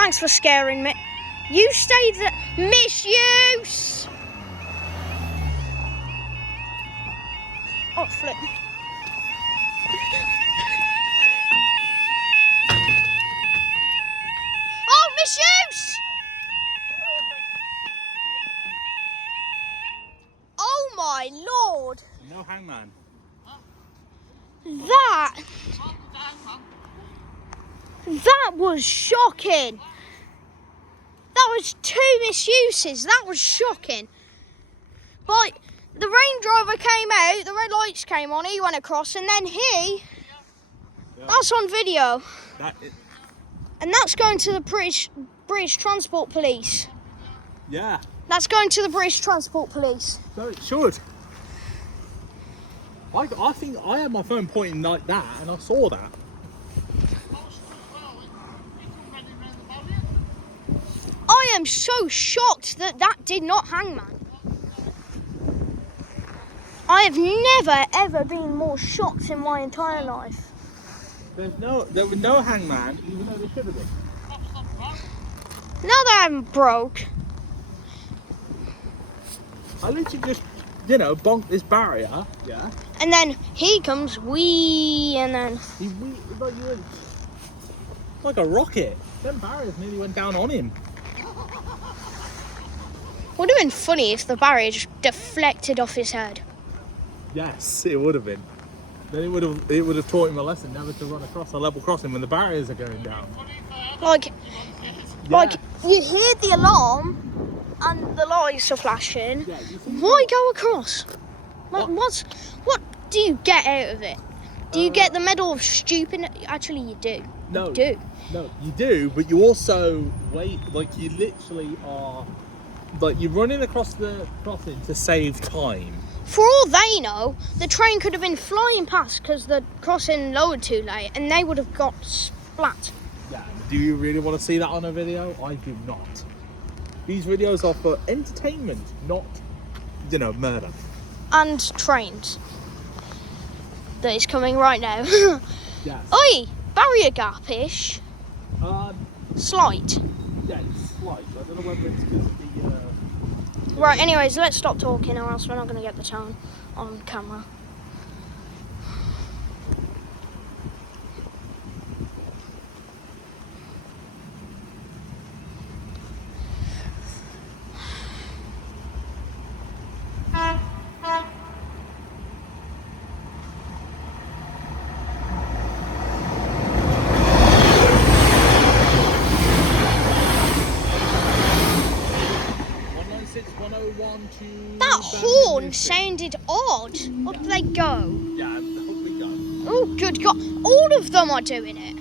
Thanks for scaring me. You stay there. Misuse! Oh, flip. Oh, Misuse! Oh my lord! No hangman. That was shocking. That was 2 misuses. That was shocking. But the rain driver came out, the red lights came on, he went across, and then that's on video. And that's going to the British Transport Police. Yeah. That's going to the British Transport Police. So it should. I think I had my phone pointing like that and I saw that. I am so shocked that did not hang, man. I have never ever been more shocked in my entire life. There was no hangman, even though there should have been. Now that I'm broke. I literally just, bonked this barrier. Yeah. And then he comes, and then... He went like a rocket. Them barriers nearly went down on him. Would have been funny if the barrier just deflected off his head. Yes, it would have been. Then it would have taught him a lesson never to run across a level crossing when the barriers are going down. Like you hear the alarm and the lights are flashing. Yeah, why go across? What do you get out of it? Do you get the medal of stupid? Actually, you do. No, you do. No, you do, but you also wait. Like you literally are. Like you're running across the crossing to save time. For all they know, the train could have been flying past because the crossing lowered too late and they would have got splat. Yeah, do you really want to see that on a video? I do not. These videos are for entertainment, not, murder. And trains. That is coming right now. Yes. Oi! Barrier gap-ish. Slight. Yeah, it's slight. I don't know whether it's because of the... Right, anyways, let's stop talking or else we're not going to get the tone on camera. That horn sounded odd. Up they go. Yeah, up we go. Oh, good God. All of them are doing it.